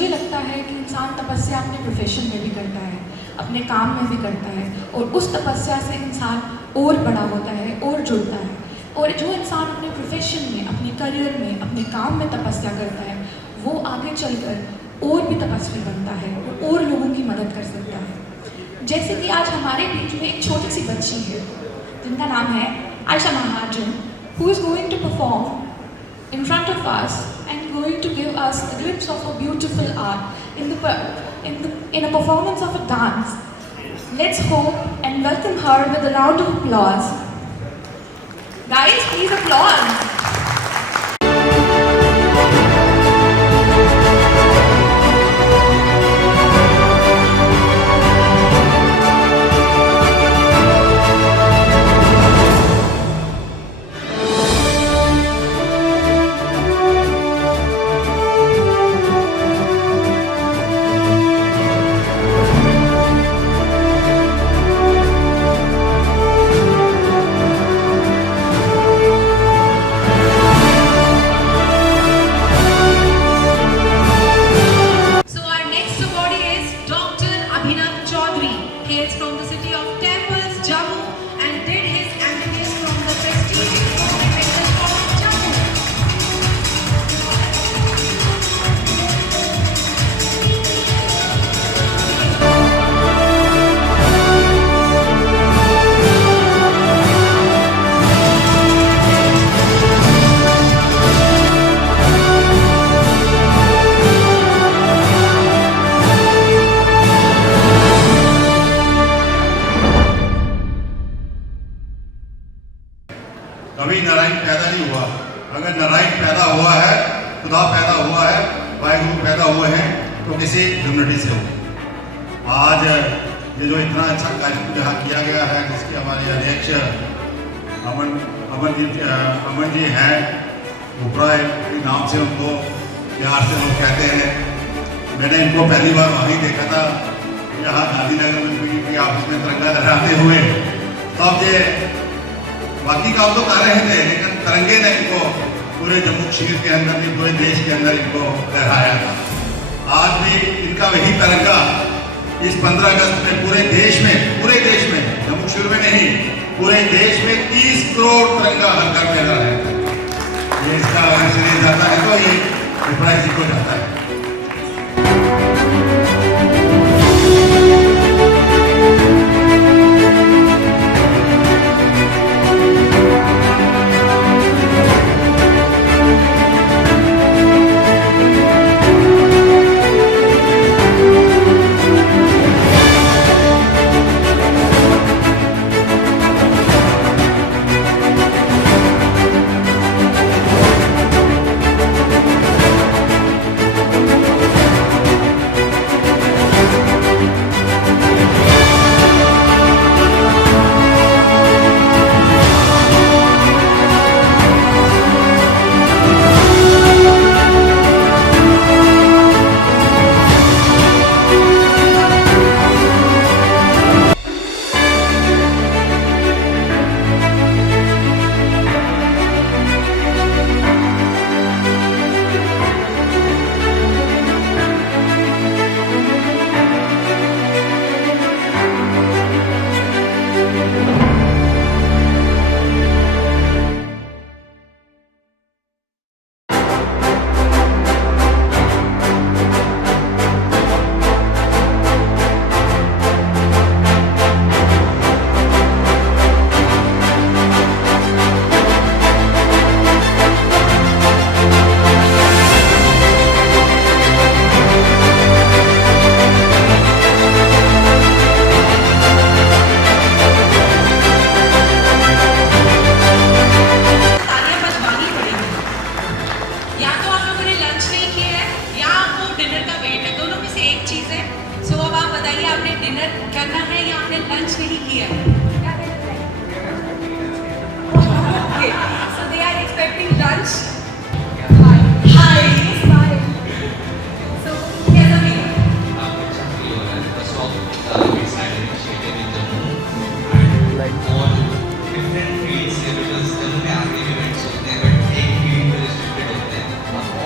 मुझे लगता है कि इंसान तपस्या अपने प्रोफेशन में भी करता है, अपने काम में भी करता है, और उस तपस्या से इंसान और बड़ा होता है और जुड़ता है। और जो इंसान अपने प्रोफेशन में, अपने करियर में, अपने काम में तपस्या करता है, वो आगे चलकर और भी तपस्वी बनता है और लोगों की मदद कर सकता है। जैसे कि आज हमारे बीच में एक छोटी सी बच्ची है जिनका नाम है आयशा महाजन, who is going to perform in front of us and going to give us a glimpse of a beautiful art in a performance of a dance. Let's hope and welcome her with a round of applause. Guys, please applaud. कभी नारायण पैदा नहीं हुआ। अगर नारायण पैदा हुआ है, खुदा पैदा हुआ है, वाहिगुरु पैदा हुए हैं, तो किसी यूनिटी से हो। आज ये जो इतना अच्छा कार्यक्रम यहाँ किया गया है, जिसके हमारे अध्यक्ष अमन जी हैं, उपरा के नाम से उनको प्यार से लोग कहते हैं। मैंने इनको पहली बार वहीं देखा था, यहाँ गांधीनगर में भी आपस में तिरंगा लहराते हुए। तब ये बाकी काम तो कर रहे थे, लेकिन तिरंगे ने इनको पूरे जम्मू कश्मीर के अंदर नहीं, पूरे देश के अंदर इनको लहराया था। आज भी इनका वही तिरंगा इस 15 अगस्त में पूरे देश में जम्मू कश्मीर में नहीं, पूरे देश में 30 करोड़ तिरंगा हर घर में लहराया है। ये इसका अगर सीरीज आता है तो ये प्राइज जी को जाता है।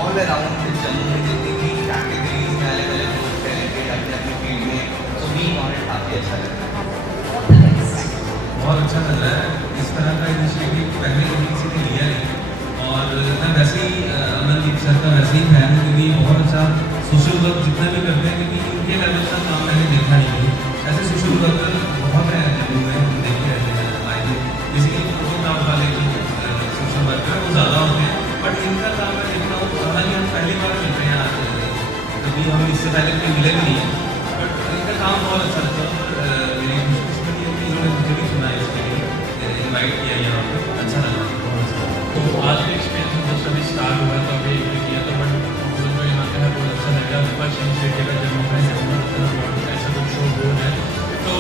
all around the Jammu में जितनी भी categories हैं इस तरह का इनिशिएटिव पहले कभी किसी ने लिया नहीं और मैं वैसे ही अमनदीप सर का वैसे ही फैन हूँ क्योंकि बहुत अच्छा सोशल वर्क जितना भी करते हैं क्योंकि उनके लेवल का काम मैंने देखा नहीं है। ऐसे सोशल वर्कर बहुत हैं जम्मू में, हम देखते रहते हैं आए थे बेसिकली फोटोग्राफ वाले जो सोशल वर्कर है वो ज़्यादा होते हैं, बट इनका काम मैं देखता हूँ हालांकि हम पहली बार मिल रहे हैं आज, कभी हम इससे पहले कभी मिले भी नहीं हैं, बट इनका काम बहुत अच्छा लगता है और मेरी खुशकिस्मती है कि इन्होंने मुझे भी सुना है इसके लिए इन्वाइट किया यहाँ पे, अच्छा लगा बहुत अच्छा लगा। तो आज का एक्सपीरियंस जब अभी स्टार्ट हुआ तो अभी किया था, बट जो यहाँ पे है बहुत अच्छा लगा। फर्स्ट इनिशिएटिव है जब मैं ऐसा कुछ शो हो है तो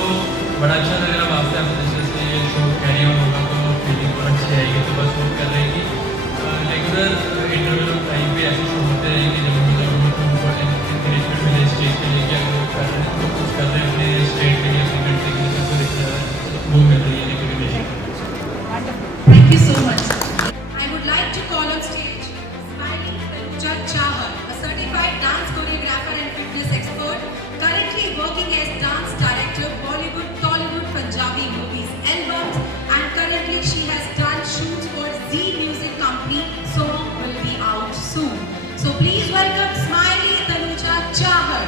बड़ा अच्छा लग रहा है। वापस आप जैसे ये शो कैरी ऑन होगा तो फीलिंग बहुत अच्छी आएगी। तो बस होप कर रहे हैं कि रेगुलर इंटरवल टाइम पे ऐसे शो होते हैं कि जब उनको इंकरेजमेंट मिले स्टेज के लिए कि अगर वो कर रहे हैं तो कुछ कर रहे हैं अपने स्टेट के लिए, अपनी कंट्री के लिए, तो वो कर रही है recognition. Thank you so much. I would like to call on stage Smiley Tanuja Chahar, a certified dance choreographer and fitness expert, currently working as dance director, Bollywood, Tollywood, Punjabi movies, albums, and currently she has done shoots for Z Music Company. Song will be out soon. So please welcome Smiley Tanuja Chahar.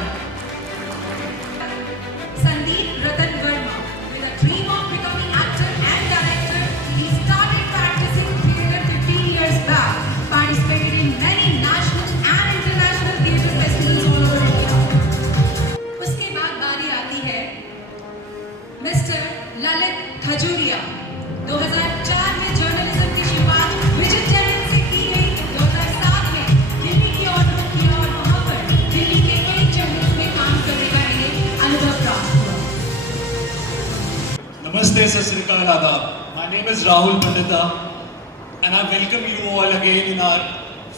Sandeep Ratan Verma, with a dream of becoming actor and director, he started practicing theatre 15 years back, participated in many national and international theatre festivals all over India. उसके बाद बारी आती है mister Lalit Khajuria. 2004 में journalism की शुरुआत विजय channel से की गई। 2007 में दिल्ली की ओर रुख किया और वहाँ पर दिल्ली के कई चैनल्स में काम करने का इन्हें अनुभव प्राप्त हुआ। Namaste, Sat Sri Akal, Adab. My name is Rahul Pandita and I welcome you all again in our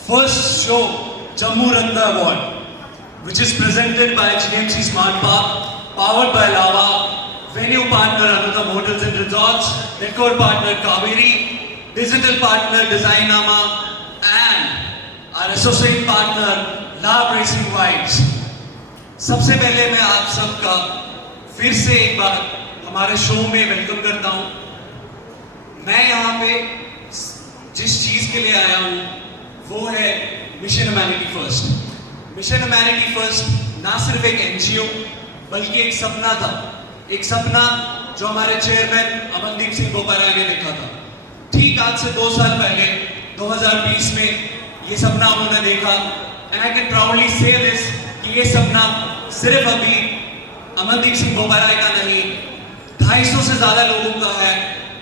first show, Jammu Ranga Award, which is presented by GMC Smart Park, powered by Lava, venue partner Anutam Hotels and Resorts, decor partner Kaveri, digital partner Designama, and our associate partner Lab Racing Whites. सबसे पहले मैं आप सबका फिर से एक बार हमारे show में वेलकम करता हूं। मैं यहाँ पे जिस चीज के लिए आया हूँ वो है mission humanity first. Mission humanity first ना सिर्फ एक एनजीओ बल्कि एक सपना था, एक सपना जो हमारे चेयरमैन अमनदीप सिंह बोपाराय ने देखा था। ठीक आज से 2 साल पहले 2020 में ये सपना उन्होंने देखा एंड आई कैन प्राउडली से दिस कि ये सपना सिर्फ अभी अमनदीप सिंह बोपाराय का नहीं, 250 से ज्यादा लोगों का है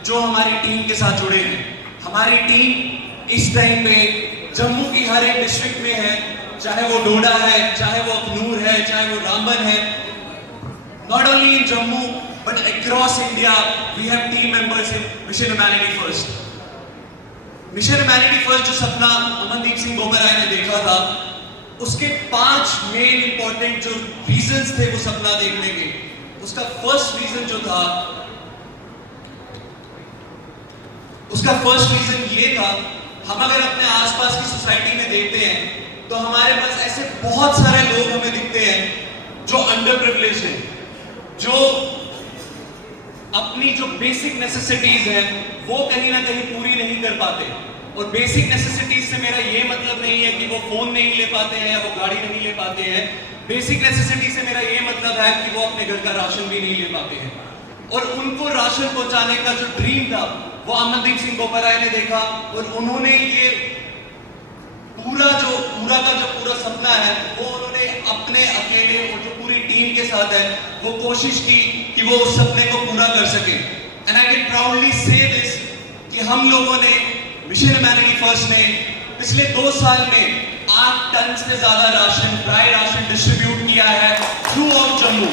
जो हमारी टीम के साथ जुड़े हैं। हमारी टीम इस टाइम पे जम्मू की हर एक डिस्ट्रिक्ट में है, चाहे वो डोडा है, चाहे वो अखनूर है, चाहे वो रामबन है। Not only in Jammu but across India we have team members in mission humanity first. Mission humanity first जो सपना अमनदीप सिंह बोपाराय ने देखा था, उसके 5 मेन इंपॉर्टेंट जो रीजंस थे वो सपना देखने के। उसका फर्स्ट रीजन जो था, उसका फर्स्ट रीजन ये था, हम अगर अपने आसपास की सोसाइटी में देखते हैं तो हमारे पास ऐसे बहुत सारे लोग हमें दिखते हैं जो अंडर प्रिविलेज्ड हैं, जो अपनी जो बेसिक नेसेसिटीज हैं वो कहीं ना कहीं पूरी नहीं कर पाते। और बेसिक नेसेसिटीज से मेरा ये मतलब नहीं है कि वो फोन नहीं ले पाते हैं या वो गाड़ी नहीं ले पाते हैं। बेसिक नेसेसिटी से मेरा ये मतलब है कि वो अपने घर का राशन भी नहीं ले पाते हैं। और उनको राशन पहुंचाने का जो ड्रीम था वो अमनदीप सिंह बोपाराय ने देखा और उन्होंने ये पूरा का जो पूरा सपना है वो उन्होंने अपने अकेले और जो पूरी टीम के साथ है वो कोशिश की कि वो उस सपने को पूरा कर सके। एंड आई कैन प्राउडली से दिस कि हम लोगों ने मिशन ह्यूमैनिटी फर्स्ट ने पिछले 2 साल में 8 टन से ज्यादा राशन, ड्राई राशन डिस्ट्रीब्यूट किया है थ्रू आउट जम्मू।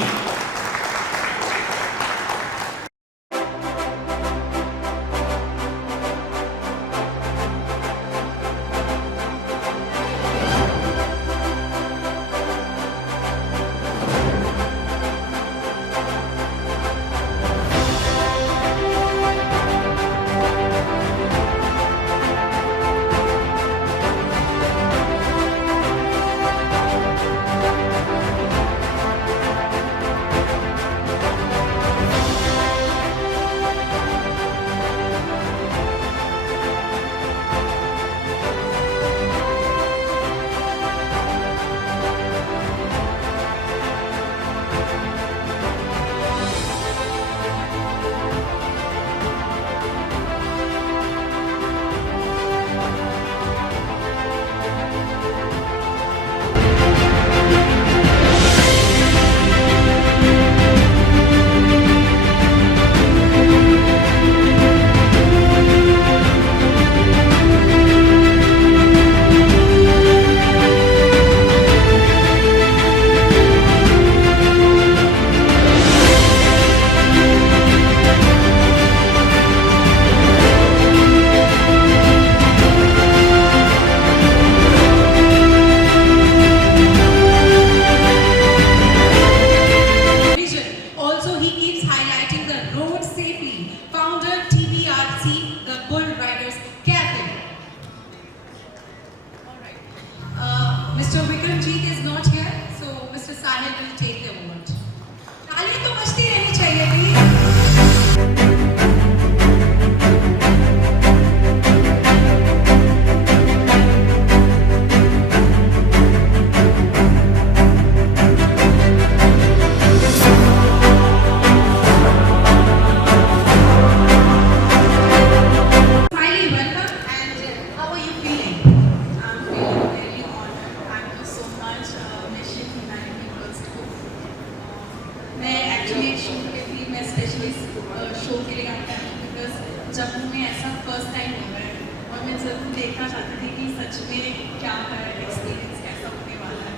जम्मू में ऐसा फर्स्ट टाइम हो रहा है और मैं ज़रूर देखना चाहती थी कि सच में क्या है, एक्सपीरियंस कैसा होने वाला है।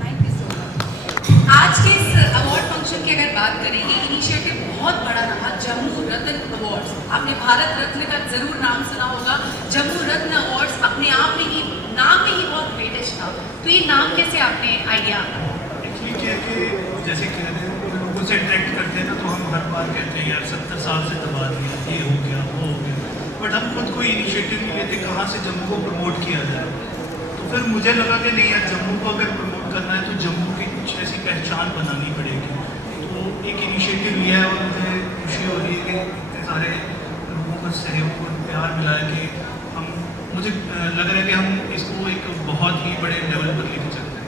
Thank you so much. आज के इस अवार्ड फंक्शन की अगर बात करें, ये इनिशिएटिव बहुत बड़ा रहा, जम्मू रत्न अवार्ड्स। आपने भारत रत्न का जरूर नाम सुना होगा। जम्मू रत्न अवार्ड्स अपने आप में ही, नाम में ही बहुत ब्रिटिश था। तो ये नाम कैसे आपने आइडिया? एक्चुअली क्या है कि जैसे कहते हैं लोगों से इंटरेक्ट करते हैं ना, तो हम हर बार कहते हैं यार 70 साल से तबादला, ये हो गया वो हो गया, बट हम खुद कोई इनिशिएटिव नहीं लेते कहाँ से जम्मू को प्रमोट किया जाए। तो फिर मुझे लगा कि नहीं यार, जम्मू को अगर प्रमोट करना है तो जम्मू की कुछ ऐसी पहचान बनानी पड़ेगी। तो एक इनिशिएटिव लिया है और मुझे खुशी हो रही है कि इतने सारे लोगों का सहयोग और प्यार मिला है कि मुझे लग रहा है कि हम इसको एक बहुत ही बड़े लेवल पर लेके चलते हैं।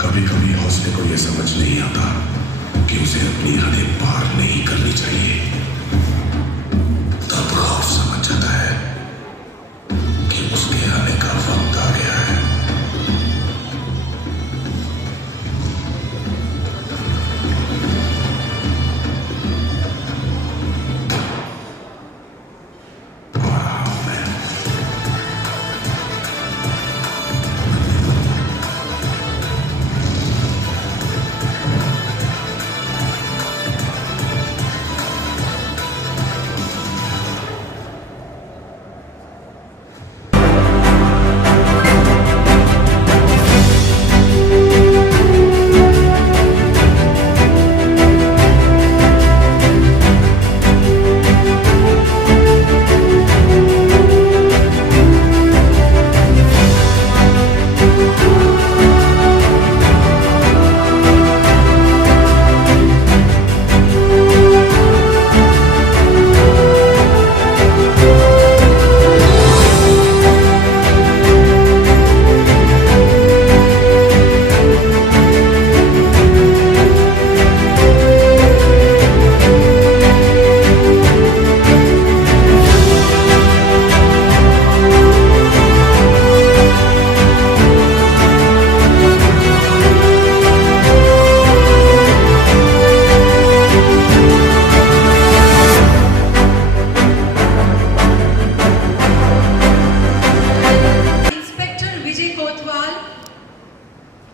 कभी कभी हौसले को यह समझ नहीं आता कि उसे अपनी हदें पार नहीं करनी चाहिए। तब खौफ समझ जाता है कि उसके आने का वक्त आ गया है।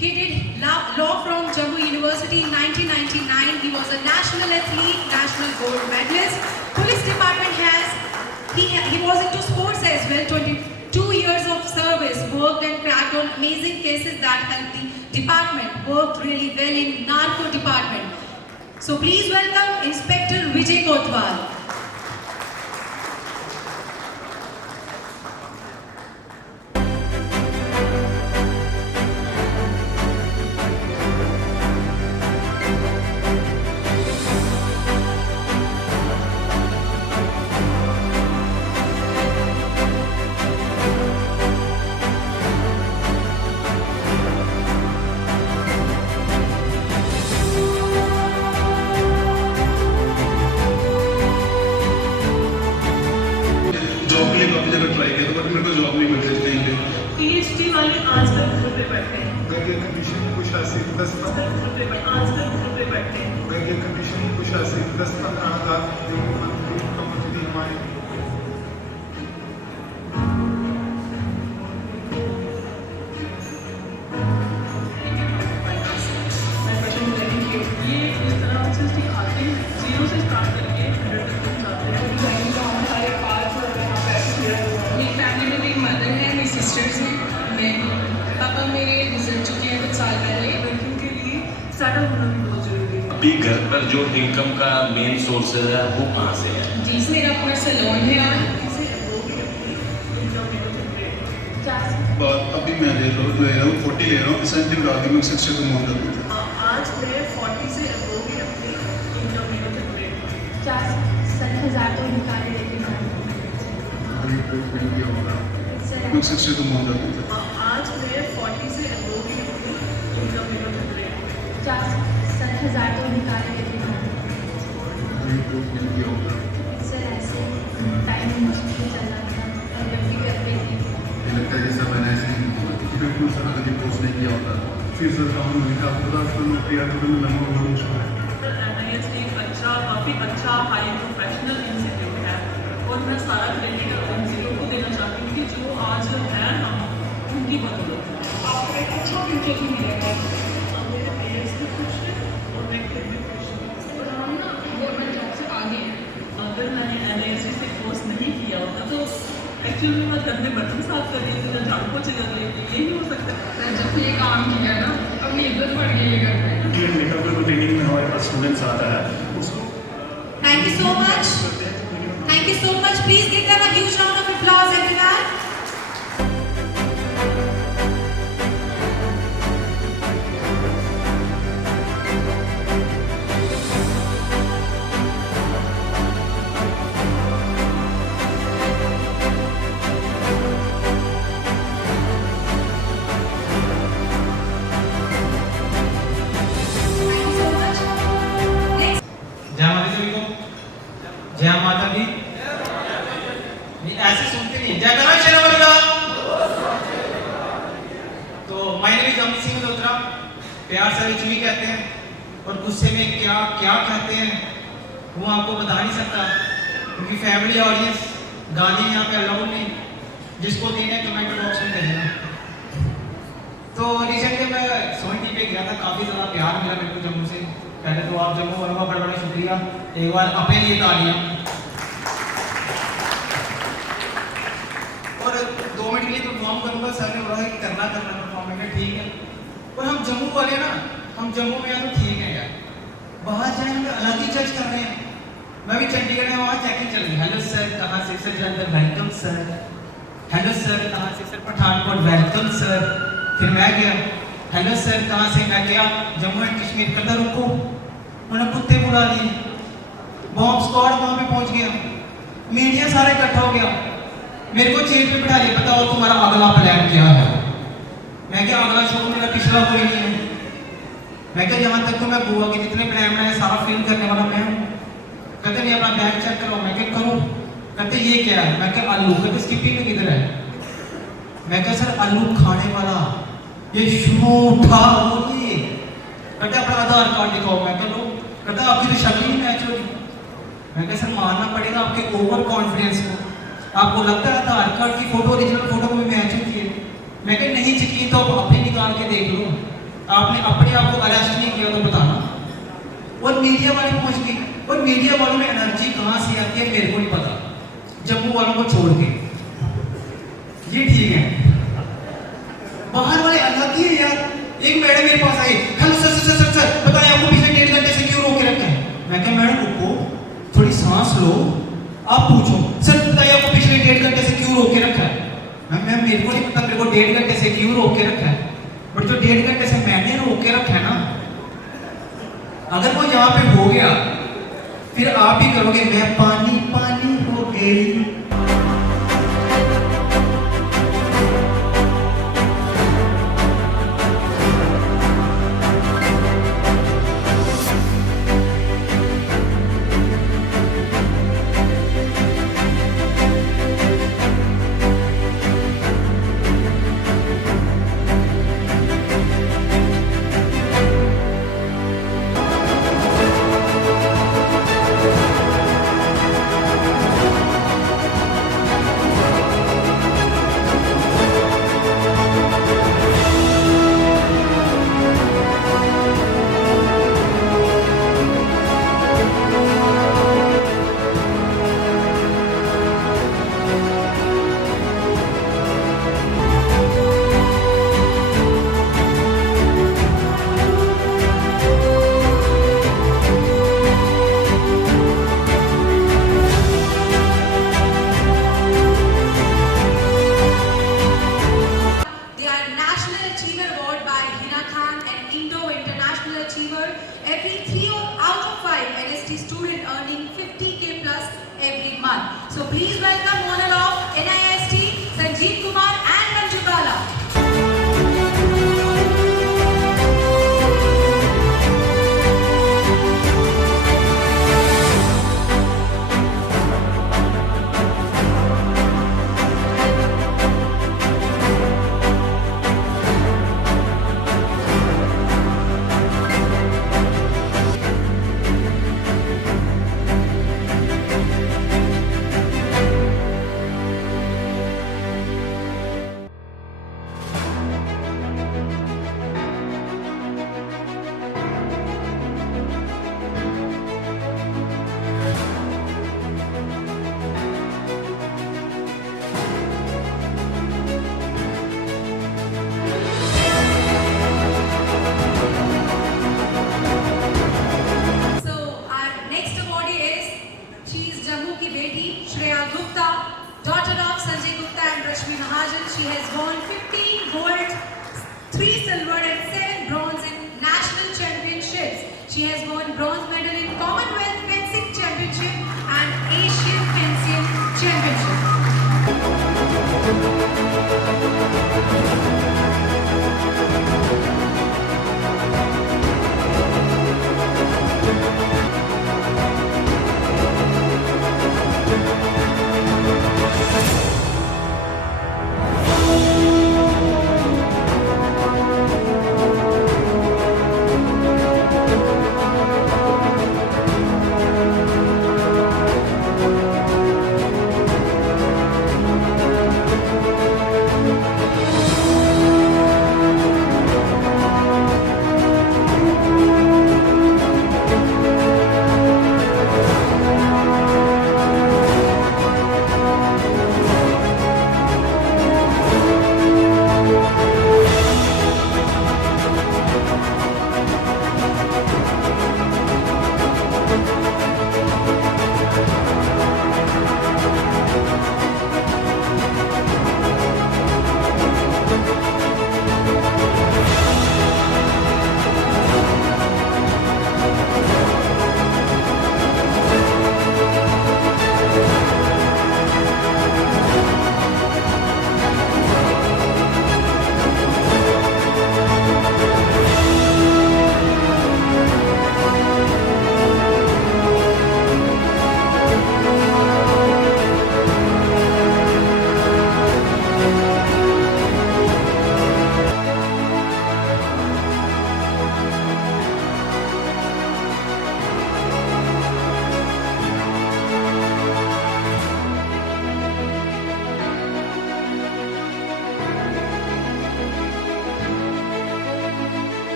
He did law from Jammu University in 1999. He was a national athlete, national gold medalist. Police department he was into sports as well. 22 years of service, worked and cracked on amazing cases that helped the department. Worked really well in narco department. So please welcome Inspector Vijay Kotwal. Job के लिए काफी जगह try किया but मेरे को job नहीं मिल रही कहीं पे। PhD वाले आजकल घर पे बैठे हैं, घर के कंडीशन कुछ ऐसी 10-15 आजकल बैठे हैं। घर के कंडीशन कुछ ऐसी 10-15 हज़ार मंथली हमारी। ये इस तरह से सिखाते हैं, 0 से स्टार्ट करके 100 तक जाते हैं। हमारे पास मेरी फैमिली में मेरी मदर है, मेरी सिस्टर्स हैं, मैं पापा मेरे गुजर चुके हैं कुछ साल पहले। लड़कियों के लिए सेटल होना भी बहुत ज़रूरी है। अभी घर पर जो इनकम का मेन सोर्स है वो कहाँ से है? जी, मेरा अपना सैलून है और अभी मैं ले रहा हूँ 40 ले रहा हूँ, इंसेंटिव डाल दी मैं 60 को मोड़ दूँ। आज मैं 40 से अबव ही अपनी इनकम में जनरेट 60,000 तो निकाले लेकिन मैं 60 को मोड़ दूँ। आज मैं 40 से अबव ही अपनी इनकम में जनरेट 60,000 तो निकाले लेकिन फील किया होगा? सर ऐसे टाइम मुश्किल चल रहा था और जब भी घर पे थी मुझे लगता है जैसा मैंने ऐसे ही बिल्कुल सर कभी पोस्ट नहीं किया होता फिर सर काम नहीं था पूरा फिल्म तैयार करने में लंबा बहुत मुश्किल है। MIST एक अच्छा काफ़ी अच्छा हाई प्रोफेशनल इंस्टीट्यूट है और मैं सारा क्रेडिट इंस्टीट्यूट को देना चाहती हूँ कि जो आज है हम उनकी बदौलत आपको एक अच्छा फ्यूचर भी मिलेगा। मेरे पेरेंट्स भी खुश हैं और मैं खुद भी खुश हूँ और हम ना गवर्नमेंट जॉब से आगे हैं। अगर मैंने MIST से कोर्स नहीं किया होता तो एक्चुअली मैं घर में बर्तन साफ कर रही थी या झाड़ू पोछे कर रही थी, यही हो सकता है। मैं जब से ये काम किया ना अपनी इज्जत बढ़ गई है घर में। मेकअप का ट्रेनिंग में हमारे पास स्टूडेंट्स आता है उसको Thank you so much. Thank you so much. Please give them a huge round of applause, everyone. Thank you so much. Next. जय माता सभी को, जय माता दी। नहीं ऐसे सुनते नहीं, जय करो शेरावाली। तो my name is Amit Singh Malhotra, प्यार से एचवी कहते हैं और गुस्से में क्या क्या कहते हैं वो आपको बता नहीं सकता क्योंकि फैमिली ऑडियंस गाने यहाँ पे अलाउड नहीं, जिसको देना है कमेंट बॉक्स में दे देना। तो रिसेंटली मैं सोनी टी पे गया था, काफ़ी ज़्यादा प्यार मिला मेरे को जम्मू से। पहले तो आप जम्मू वालों का बड़ा बड़ा शुक्रिया, एक बार अपने लिए तालियां। और 2 मिनट के लिए परफॉर्म करूंगा, सर ने बोला कि करना परफॉर्म, मैं कहा ठीक है। और हम जम्मू वाले ना, हम जम्मू में तो ठीक है यार, बाहर जाए हम अलग ही जज कर रहे हैं। मैं भी चंडीगढ़ में वहाँ चेकिंग चल रही है, हेलो सर कहाँ से, sir Jalandhar welcome sir, hello sir कहाँ से, सर पठानकोट वेलकम सर। फिर मैं गया, हेलो सर कहाँ से, मैं गया जम्मू एंड कश्मीर, कहता रुको, उन्होंने कुत्ते बुला लिए, बॉम्ब स्क्वाड वहाँ पे पहुँच गया, मीडिया सारे इकट्ठा हो गया, मेरे को चेयर पे बिठा लिया, बताओ तुम्हारा अगला प्लान क्या है। मैं क्या अगला शो मेरा पिछला कोई नहीं है। मैं क्या यहाँ तक तो मैं गोवा के जितने प्लान बनाए सारा फिल्म करने वाला मैं हूँ। कहते नहीं अपना बैग चेक करो, मैं क्या करूँ, कहते ये क्या है, मैं क्या आलू, कहते स्किपिंग में किधर है, मैं क्या सर आलू खाने वाला, ये झूठा बोलिए, कहते अपना आधार कार्ड दिखाओ, मैं क्या लो, कहते आपकी तो शक्ल ही मैच होगी। मैं क्या सर मानना पड़ेगा आपके ओवर कॉन्फिडेंस को, आपको लगता है आधार कार्ड की फोटो ओरिजिनल फोटो में मैच होती है। मैं क्या नहीं यकीन तो आप अपने निकाल के देख लो, आपने अपने आप को अरेस्ट नहीं किया तो बताना। और मीडिया वाले पहुंच गए, और मीडिया वालों में एनर्जी कहाँ से आती है मेरे को नहीं पता, जम्मू वालों को छोड़ के, ये ठीक है। बाहर वाले अलग ही है यार। एक मैडम मेरे पास आई, hello sir sir sir sir बताइए आपको पिछले 1.5 घंटे से क्यों रोके रखा है। मैं क्या मैडम रुको, थोड़ी सांस लो, आप पूछो, सर बताइए आपको पिछले 1.5 घंटे से क्यों रोके रखा है। मैम मेरे को नहीं पता, मेरे को 1.5 घंटे से क्यों रोके रखा है, बट जो 1.5 घंटे से मैंने रोके रखा है ना, अगर वो यहाँ पे हो गया फिर आप ही करोगे मैं पानी पानी हो गई। So please welcome owner of NIST, Sanjeev Kumar and Manju Bala. Mahajan. She has won 15 gold, 3 silver and 7 bronze in national championships. She has won bronze medal in Commonwealth Fencing Championship and Asian Fencing Championship.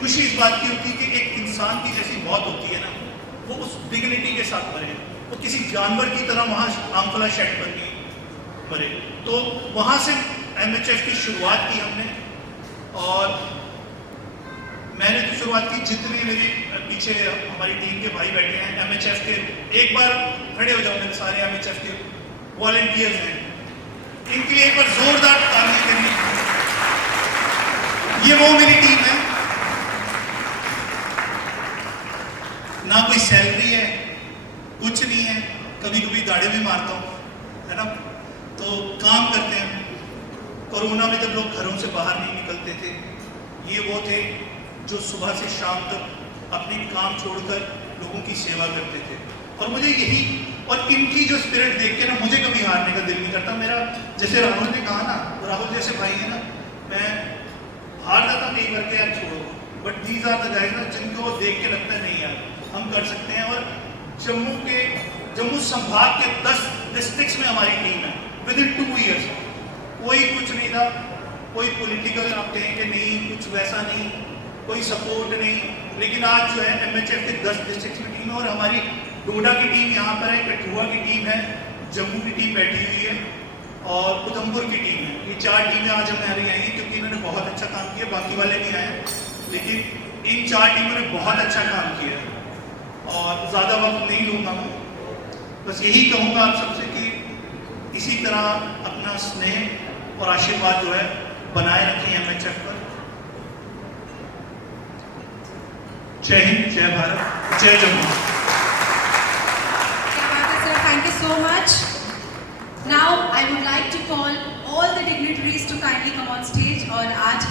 खुशी इस बात की होती है कि एक इंसान की जैसी मौत होती है ना, वो उस डिग्निटी के साथ मरे, वो किसी जानवर की तरह वहाँ आमफला शेड पर नहीं मरे। तो वहाँ से MHF की शुरुआत की हमने, और मैंने तो शुरुआत की, जितने मेरे पीछे हमारी टीम के भाई बैठे हैं MHF के, एक बार खड़े हो जाओ, मेरे सारे MHF के वॉलंटियर्स हैं, इनके लिए एक बार जोरदार ताली करनी। ये वो मेरी टीम है, ना कोई सैलरी है, कुछ नहीं है, कभी कभी गाड़ी भी मारता हूँ, है ना, तो काम करते हैं। कोरोना में जब लोग घरों से बाहर नहीं निकलते थे, ये वो थे जो सुबह से शाम तक अपने काम छोड़कर लोगों की सेवा करते थे। और मुझे यही, और इनकी जो स्पिरिट देख के ना, मुझे कभी हारने का दिल नहीं करता। मेरा, जैसे राहुल ने कहा ना, राहुल जैसे भाई है ना, मैं हार जाता नहीं करके यार छोड़ो, but these are the guys ना, जिनको देख के लगता है नहीं यार हम कर सकते हैं। और जम्मू संभाग के 10 डिस्ट्रिक्ट्स में हमारी टीम है विद इन 2 ईयर्स। कोई कुछ नहीं था, कोई पॉलिटिकल आप कहें कि नहीं, कुछ वैसा नहीं, कोई सपोर्ट नहीं, लेकिन आज जो है MHF के 10 डिस्ट्रिक्ट में टीम है। और हमारी डोडा की टीम यहाँ पर है, कठुआ की टीम है, जम्मू की टीम बैठी हुई है, और उधमपुर की टीम है। ये 4 टीमें आज हमारी आई हैं क्योंकि इन्होंने बहुत अच्छा काम किया, बाकी वाले भी आए लेकिन इन 4 टीमों ने बहुत अच्छा काम किया और ज़्यादा वक्त नहीं लूँगा मैं, बस यही कहूँगा आप सबसे कि इसी तरह अपना स्नेह और आशीर्वाद जो है बनाए रखें MHF पर। जय हिंद, जय भारत, जय Jammu. Sir, thank you so much. Now I would like to call all the dignitaries to kindly come on stage और आज